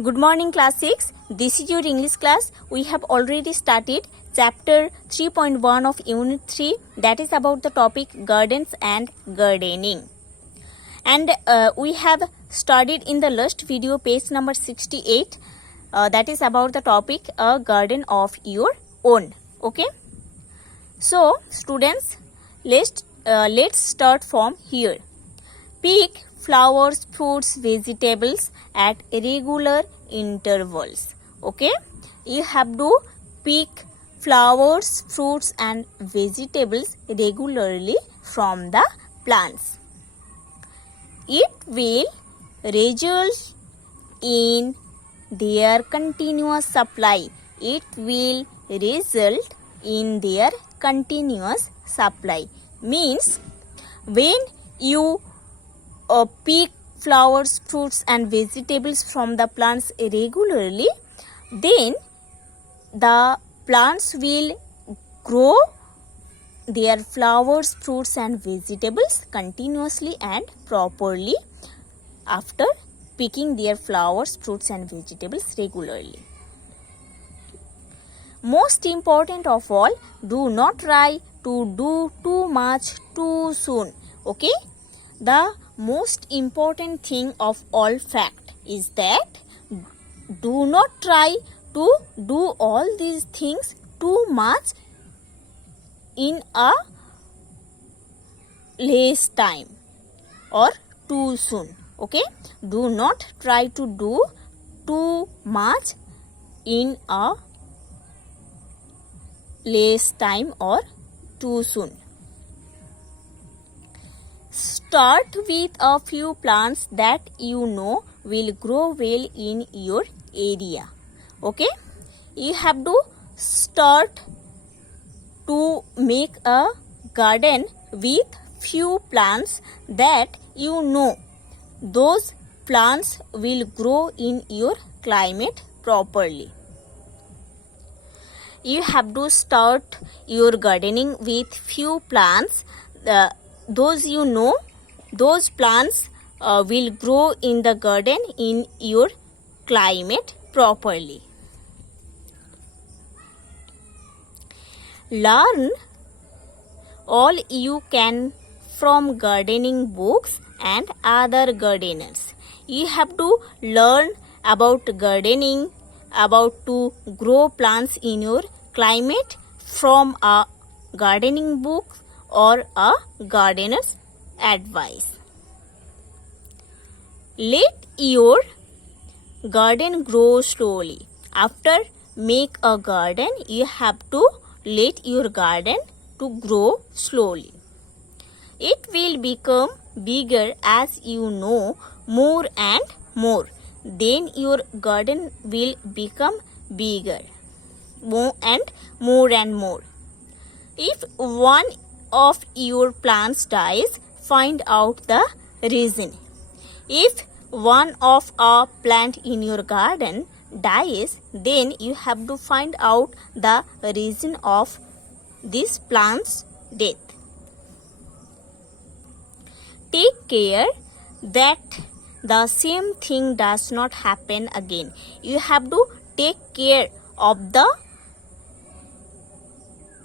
Good morning class 6. This is your English class. We have already started chapter 3.1 of unit 3, that is about the topic gardens and gardening. And we have studied in the last video page number 68, that is about the topic a garden of your own. Okay. So students, let's start from here. Pick flowers, fruits, vegetables at regular intervals. Okay, you have to pick flowers, fruits and vegetables regularly from the plants. It will result in their continuous supply. It will result in their continuous supply. Means when you pick flowers, fruits and vegetables from the plants regularly, then the plants will grow their flowers, fruits and vegetables continuously and properly after picking their flowers, fruits and vegetables regularly. Most important of all, do not try to do too much too soon. Okay? The most important thing of all fact is that do not try to do all these things too much in a less time or too soon. Okay, do not try to do too much in a less time or too soon. Start with a few plants that you know will grow well in your area. Okay, you have to start to make a garden with few plants that you know those plants will grow in your climate properly. You have to start your gardening with few plants. Those you know, those plants will grow in the garden in your climate properly. Learn all you can from gardening books and other gardeners. You have to learn about gardening, about to grow plants in your climate from a gardening book or a gardener's advice. Let your garden grow slowly. After make a garden, you have to let your garden to grow slowly. It will become bigger as you know more and more. Then your garden will become bigger more and more. If one of your plants dies, find out the reason. If one of a plant in your garden dies, then you have to find out the reason of this plant's death. Take care that the same thing does not happen again. You have to take care of the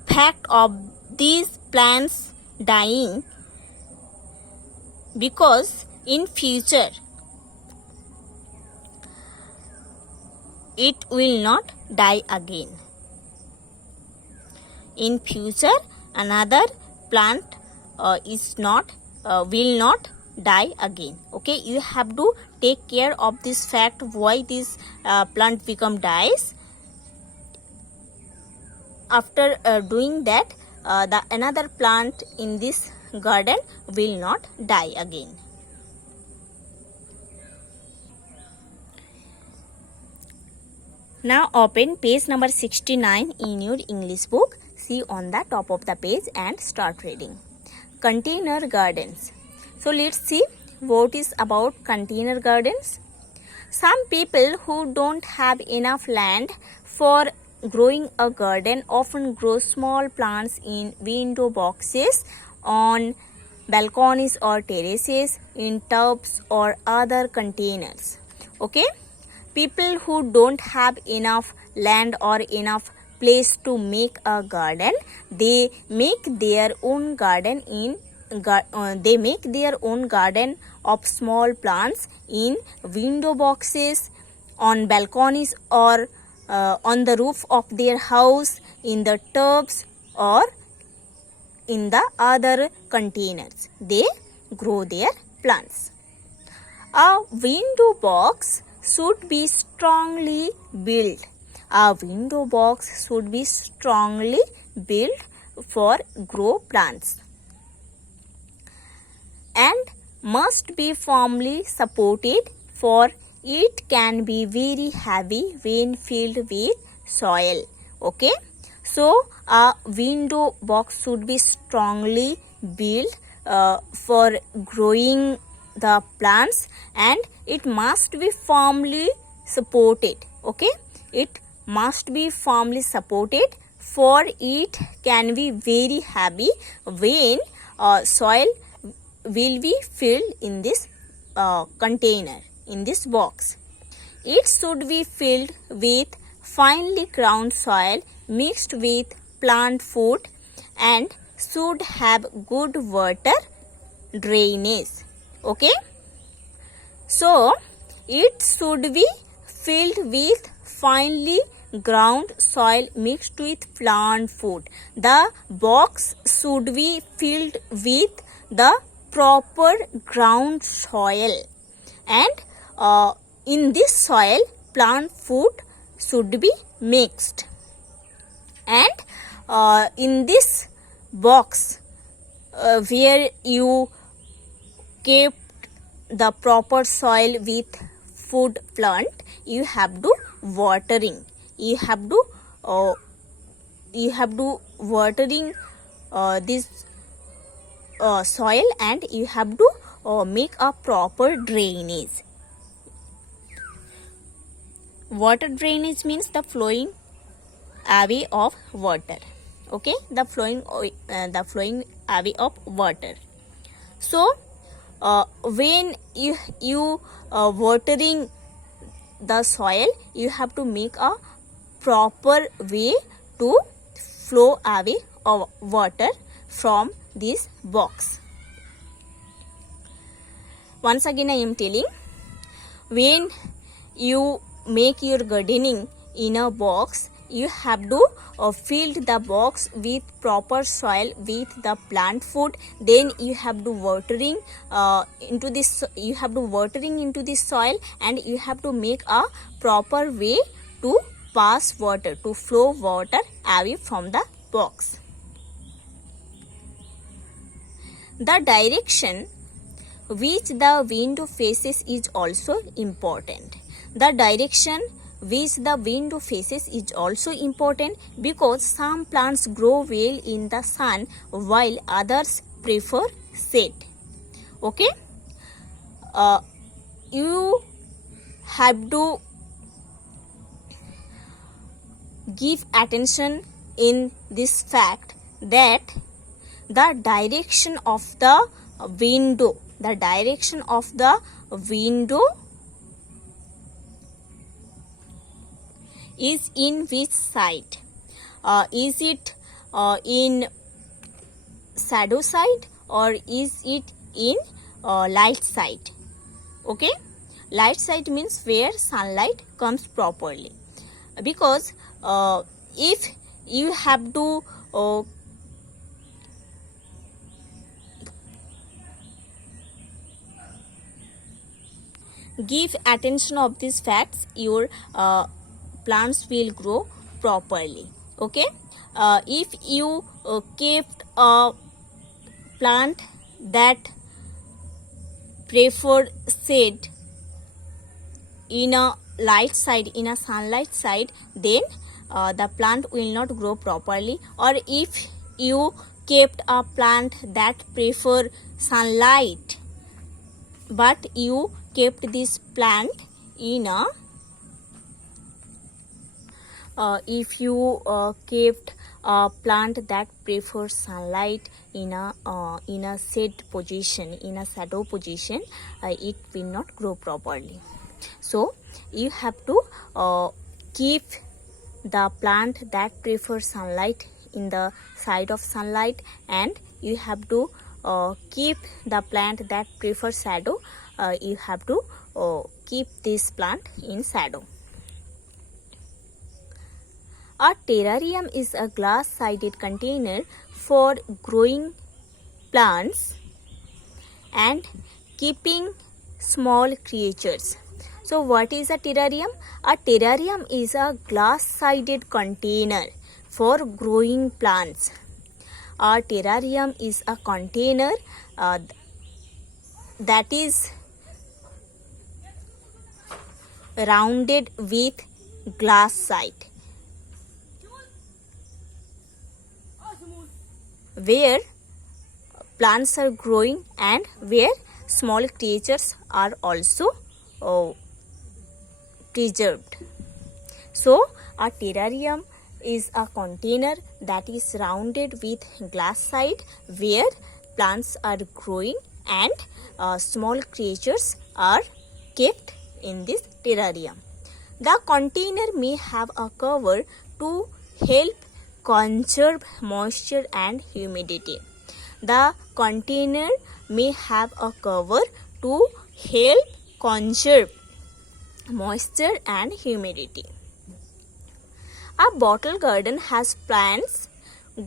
fact of these plants dying, because in future it will not die again. In future another plant will not die again. Okay, you have to take care of this fact why this plant become dies. After doing that, the another plant in this garden will not die again. Now open page number 69 in your English book. See on the top of the page and start reading. Container gardens. So let's see what is about container gardens. Some people who don't have enough land for growing a garden often grow small plants in window boxes, on balconies or terraces, in tubs or other containers. Okay, people who don't have enough land or enough place to make a garden, they make their own garden of small plants in window boxes, on balconies, or on the roof of their house, in the tubs, or in the other containers. They grow their plants. A window box should be strongly built. A window box should be strongly built for grow plants and must be firmly supported, for it can be very heavy when filled with soil. Okay, so a window box should be strongly built for growing the plants, and it must be firmly supported. Okay, it must be firmly supported, for it can be very heavy when soil will be filled in this container, in this box. It should be filled with finely ground soil mixed with plant food and should have good water drainage. Okay, so it should be filled with finely ground soil mixed with plant food. The box should be filled with the proper ground soil, and in this soil plant food should be mixed. And in this box where you kept the proper soil with food plant, you have to watering. You have to watering this soil, and you have to make a proper drainage. Water drainage means the flowing away of water. Okay, the flowing away of water. So when you watering the soil, you have to make a proper way to flow away of water from this box. Once again I am telling, when you make your gardening in a box, you have to fill the box with proper soil with the plant food. Then you have to watering into this. You have to watering into this soil, and you have to make a proper way to pass water, to flow water away from the box. The direction which the window faces is also important. The direction which the window faces is also important, because some plants grow well in the sun while others prefer shade. Okay, you have to give attention in this fact that the direction of the window is in which side? Is it in shadow side, or is it in light side? Okay, light side means where sunlight comes properly, because if you have to give attention of these facts, your plants will grow properly. Okay, if you kept a plant that preferred shade in a light side, in a sunlight side, then the plant will not grow properly. Or if you kept a plant that prefer sunlight, but you kept this plant in a if you kept a plant that prefers sunlight in a shade position, in a shadow position, it will not grow properly. So you have to keep the plant that prefers sunlight in the side of sunlight, and you have to keep the plant that prefers shadow. You have to keep this plant in shadow. A terrarium is a glass-sided container for growing plants and keeping small creatures. So what is a terrarium? A terrarium is a glass-sided container for growing plants. A terrarium is a container that is rounded with glass side, where plants are growing and where small creatures are also preserved. So a terrarium is a container that is rounded with glass side, where plants are growing and small creatures are kept in this terrarium. The container may have a cover to help conserve moisture and humidity. The container may have a cover to help conserve moisture and humidity. A bottle garden has plants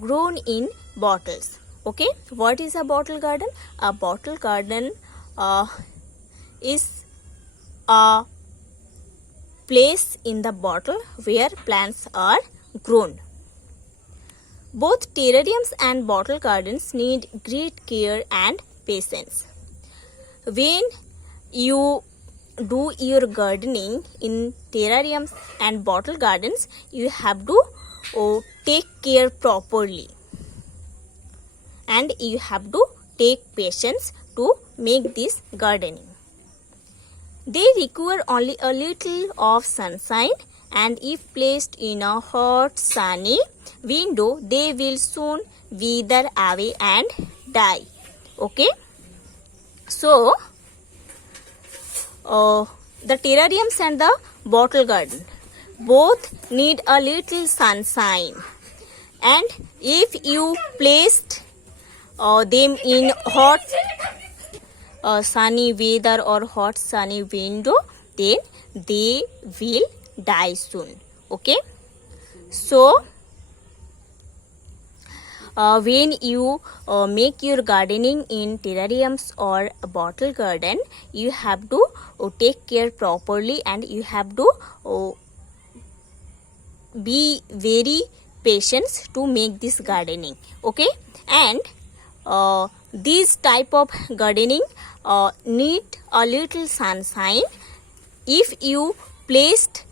grown in bottles. Okay, what is a bottle garden? A bottle garden is a place in the bottle where plants are grown. Both terrariums and bottle gardens need great care and patience. When you do your gardening in terrariums and bottle gardens, you have to take care properly, and you have to take patience to make this gardening. They require only a little of sunshine, and if placed in a hot sunny window, they will soon wither away and die. Okay, so the terrariums and the bottle garden both need a little sunshine, and if you placed them in hot sunny weather or hot sunny window, then they will die soon. Okay, so when you make your gardening in terrariums or a bottle garden, you have to take care properly, and you have to be very patient to make this gardening. Okay, and this type of gardening need a little sunshine. If you placed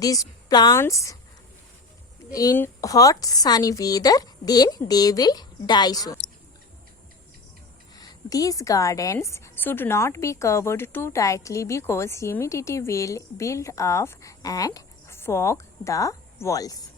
these plants in hot sunny weather, then they will die soon. These gardens should not be covered too tightly because humidity will build up and fog the walls.